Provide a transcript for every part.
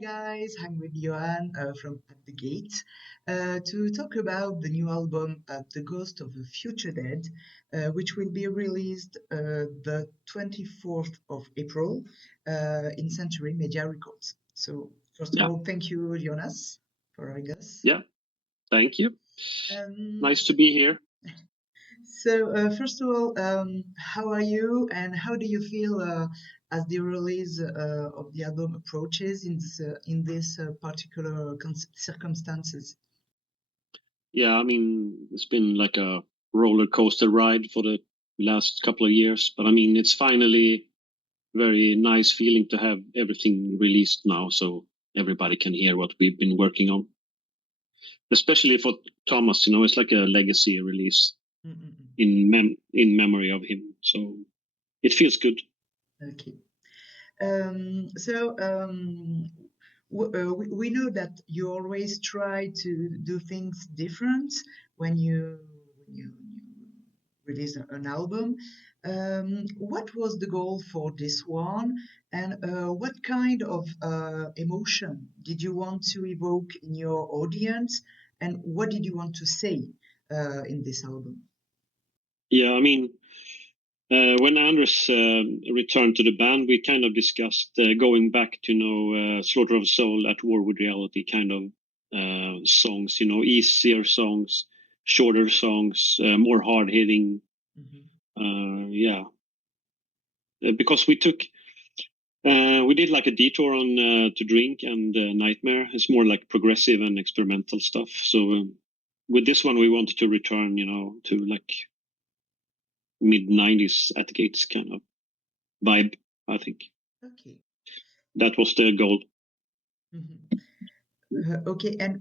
guys, I'm with Johan from At the Gate to talk about the new album The Ghost of the Future Dead, which will be released the 24th of April in Century Media Records. So, first of Yeah. all, thank you, Jonas, for having us. Yeah, thank you. Um, Nice to be here. So, first of all, how are you, and how do you feel as the release of the album approaches in this particular circumstances? Yeah, I mean, it's been like a roller coaster ride for the last couple of years, but I mean, it's finally very nice feeling to have everything released now so everybody can hear what we've been working on. Especially for Thomas, it's like a legacy release Mm-mm-mm. in memory of him. So it feels good. Okay. So we know that you always try to do things different when you release an album. What was the goal for this one, and what kind of emotion did you want to evoke in your audience, and what did you want to say in this album? Yeah, I mean, when Anders returned to the band, we kind of discussed going back to Slaughter of Soul at War with Reality kind of songs, easier songs, shorter songs, more hard hitting. Mhm. Yeah, because we did like a detour on To Drink and Nightmare. It's more like progressive and experimental stuff. So with this one, we wanted to return, to like mid 90s at the gates kind of vibe, I think. Okay. That was the goal. Mhm. Okay, and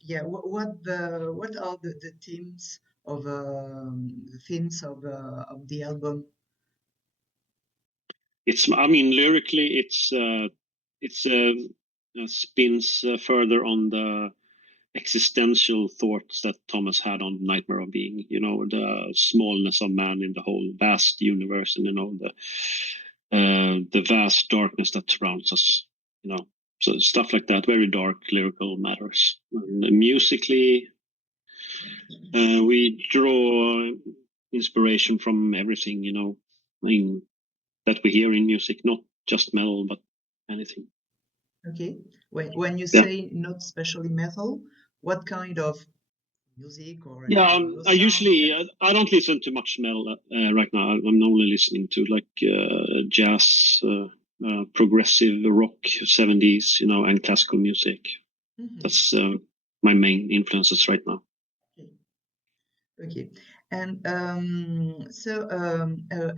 yeah, what are the themes of the album? I mean, lyrically, it's spins further on the existential thoughts that Thomas had on Nightmare of Being. The smallness of man in the whole vast universe, and the vast darkness that surrounds us. So stuff like that, very dark lyrical matters. And musically, we draw inspiration from everything. I mean, that we hear in music, not just metal, but anything. Okay, when you Yeah. say not especially metal, what kind of music or Yeah, instrumental I sounds usually that? I don't listen to much metal right now. I'm only listening to like jazz, progressive rock, 70s, and classical music. Mhm. That's my main influences right now. Okay, okay, and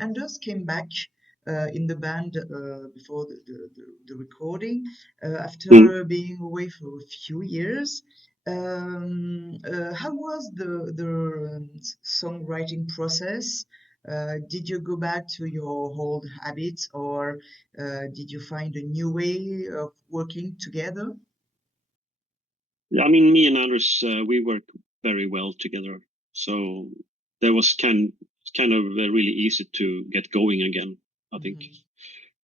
Anders came back in the band before the recording Mm. after being away for a few years. How was the songwriting process? Did you go back to your old habits, or did you find a new way of working together? Yeah, I mean, me and Anders, we work very well together. So there was kind of really easy to get going again, I think. Mhm.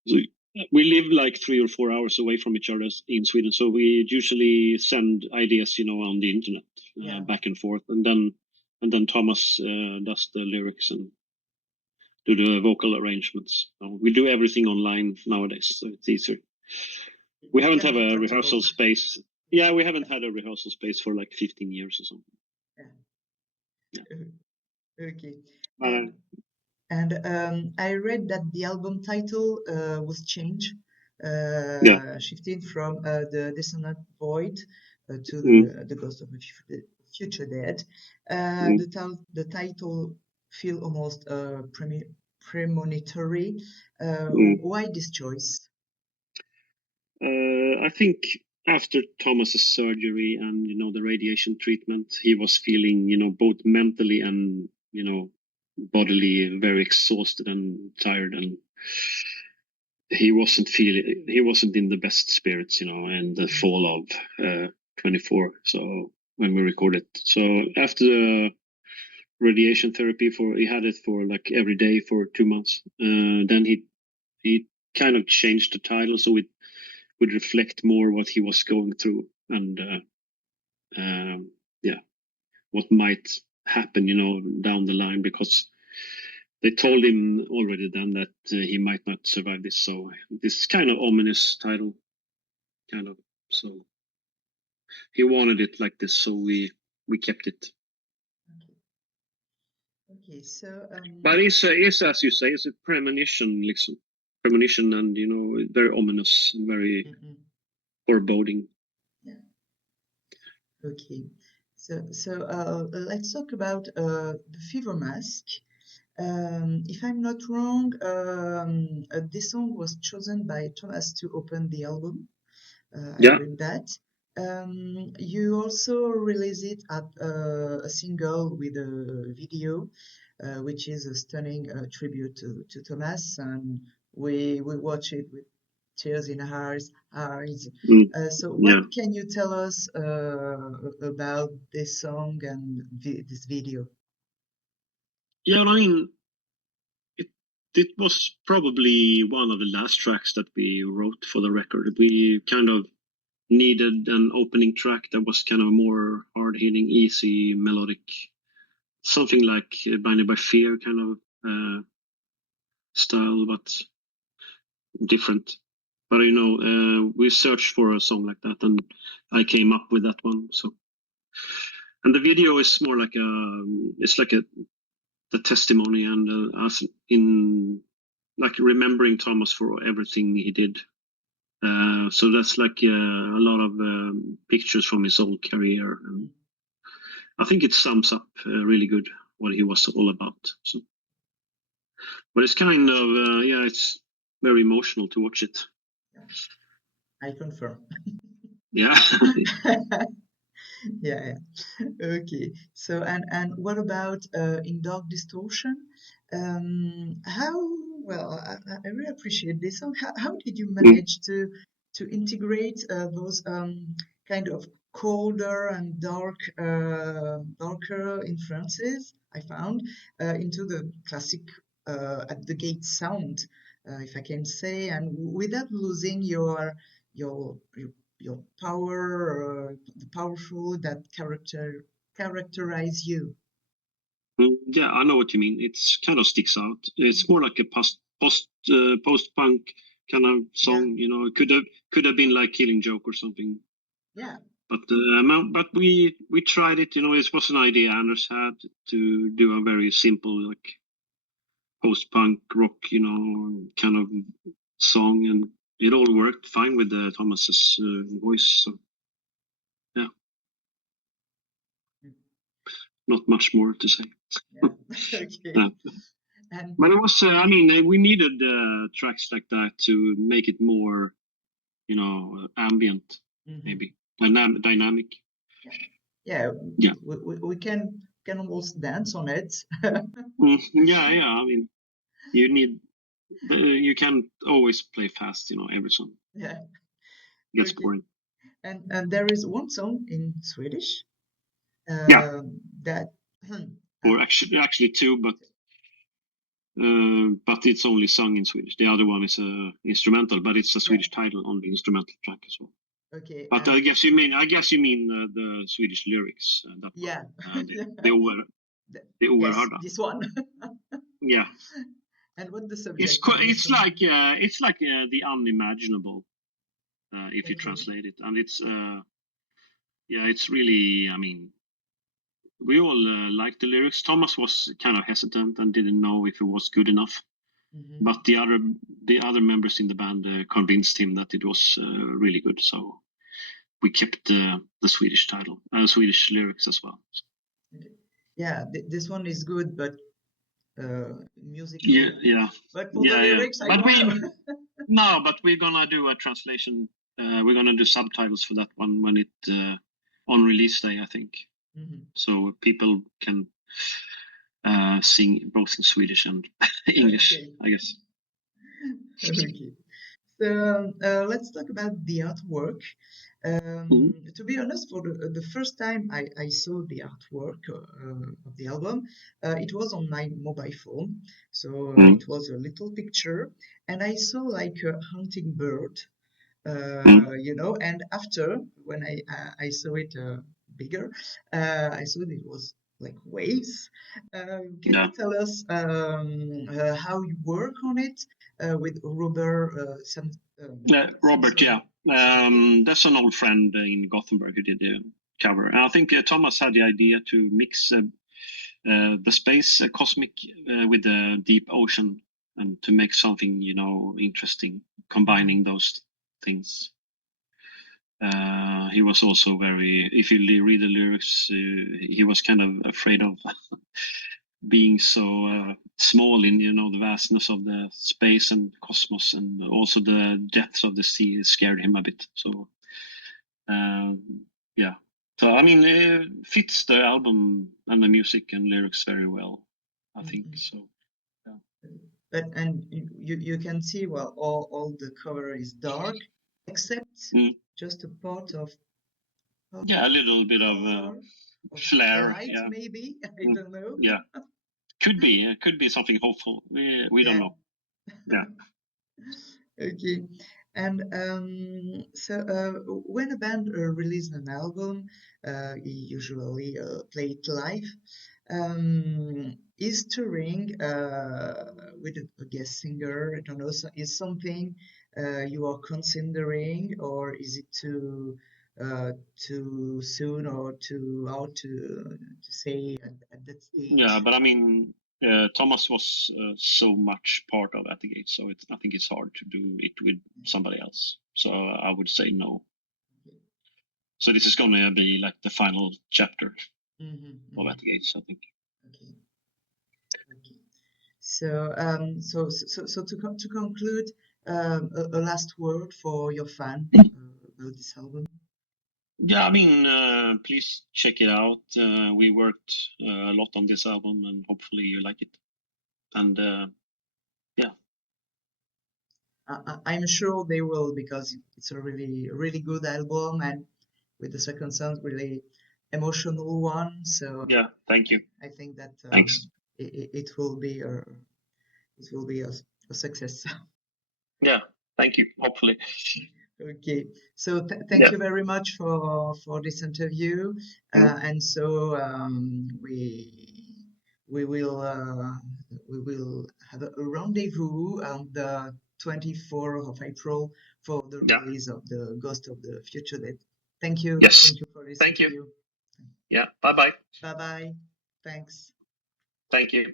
So we live like 3 or 4 hours away from each other in Sweden, so we usually send ideas, on the internet, Yeah. back and forth, and then Thomas does the lyrics and do the vocal arrangements. We do everything online nowadays, so it's easier. We It haven't can have be a practical. rehearsal space. Yeah, we haven't had a rehearsal space for like 15 years or something. Yeah. Yeah. Okay. Uh, And I read that the album title was changed, yeah. shifting from The Dissonant Void to Mm, the Ghost of the Future Dead. mm, The title feel almost premonitory. mm. Why this choice? I think after Thomas's surgery and the radiation treatment, he was feeling both mentally and bodily very exhausted and tired, and he wasn't in the best spirits, in the Mhm. fall of 24. So when we recorded, so after the radiation therapy, he had it for like every day for 2 months. Then he kind of changed the title, so we would reflect more what he was going through, and yeah, what might happen, down the line, because they told him already then that he might not survive this. So this is kind of ominous title, kind of. So he wanted it like this, so we kept it. Okay, so But it's as you say, it's a premonition, liksom. Premonition, and very ominous and very mhm, foreboding. yeah. Okay, so let's talk about the Fever Mask. If I'm not wrong, this song was chosen by Thomas to open the album. I Yeah. read that. You also release it at a single with a video, which is a stunning tribute to Thomas, and we watch it with tears in our eyes. Mm, So, what yeah. can you tell us about this song and this video? Yeah, I mean, it it was probably one of the last tracks that we wrote for the record. We kind of needed an opening track that was kind of more hard hitting, easy, melodic, something like Blinded by Fear kind of style, but different. But we searched for a song like that, and I came up with that one. So, and the video is more like it's like the testimony, and us in like remembering Thomas for everything he did. So that's like a lot of pictures from his whole career. And I think it sums up really good what he was all about. So, but it's kind of yeah, it's very emotional to watch it. Yeah, I confirm. Yeah. Yeah, yeah. Okay. So, and what about in Dark Distortion? How well, I really appreciate this song. How did you Mm, manage to integrate those kind of colder and darker influences I found into the classic at the gate sound, if I can say, and without losing your your power, the powerful that characterize you. yeah, I know what you mean. It's kind of sticks out. It's more Mhm. like a post punk kind of Yeah, song. It could have been like Killing Joke or something. yeah. But we tried it. It was an idea Anders had to do a very simple like post-punk rock, kind of song, and it all worked fine with Thomas's voice. So yeah, Mm, not much more to say. yeah. Okay. Yeah. And But it was, I mean, we needed tracks like that to make it more, ambient, mhm, maybe dynamic. yeah, yeah. Yeah. We can almost dance on it. Yeah, yeah. I mean, you need, you can't always play fast, every song Yeah. gets Okay. boring. And there is one song in Swedish Yeah, that or um, actually two, but it's only sung in Swedish. The other one is a instrumental, but it's a yeah. Swedish title on the instrumental track as well. Okay. But I guess you mean the Swedish lyrics. That one, Yeah. Yeah. the Yes, oerhörda. this one. Yeah, And what the it's subject of this it's song? like the unimaginable if you Okay. translate it, and it's yeah, it's really. I mean, we all liked the lyrics. Thomas was kind of hesitant and didn't know if it was good enough, Hmm. but the other members in the band convinced him that it was really good. So we kept the Swedish title, Swedish lyrics as well. Yeah, this one is good, but Yeah, musical. yeah, But for the yeah, yeah. lyrics, I But don't know. we're gonna do a translation. We're gonna do subtitles for that one when it on release day, I think, Mhm. so people can sing both in Swedish and English, Okay. I guess. Okay. So let's talk about the artwork. Mhm. To be honest, for the first time I saw the artwork of the album, it was on my mobile phone. So Mhm. it was a little picture, and I saw like a hunting bird. Mm. And after when I saw it bigger, I saw that it was like waves. Can you Yeah. tell us how you work on it with Robert? Robert, Sensor. yeah. That's an old friend in Gothenburg who did the cover. And I think Thomas had the idea to mix the space cosmic with the deep ocean and to make something, interesting, combining those things. He was also very, if you read the lyrics, he was kind of afraid of being so small in the vastness of the space and cosmos, and also the depths of the sea scared him a bit. So yeah, so I mean, it fits the album and the music and lyrics very well, I think. Mhm. So yeah, And you can see, well, all the cover is dark except mm, just a part yeah, of a little bit of color, of flair. light Yeah, maybe. I mm, don't know. yeah, could be something hopeful. We don't Yeah. know. Yeah. Okay. And so when a band releases an album, usually play it live. Is touring with a guest singer, I don't know, is something you are considering, or is it too soon or too out to say at that Yeah, stage? but I mean, Thomas was so much part of At the Gate, so I think it's hard to do it with somebody else. So I would say no. Okay. So this is going to be like the final chapter of At Hmm. the Gates, I think. Okay. Okay. So, to conclude, a last word for your fan about this album. Yeah, I mean, please check it out. We worked a lot on this album, and hopefully you like it. And yeah, I'm sure they will because it's a really, really good album, and with the second song, really emotional one. So yeah, thank you. I think that Thanks. it will be a success. Yeah, thank you. Hopefully. Okay, so thank Yeah. you very much for this interview, Mm. and so we will uh, we will have a rendezvous on the 24th of April for the Yeah. release of the Ghost of the Future Dead. Yes. Thank you for this Thank you. interview. Yeah. Bye bye. Bye bye. Thanks. Thank you.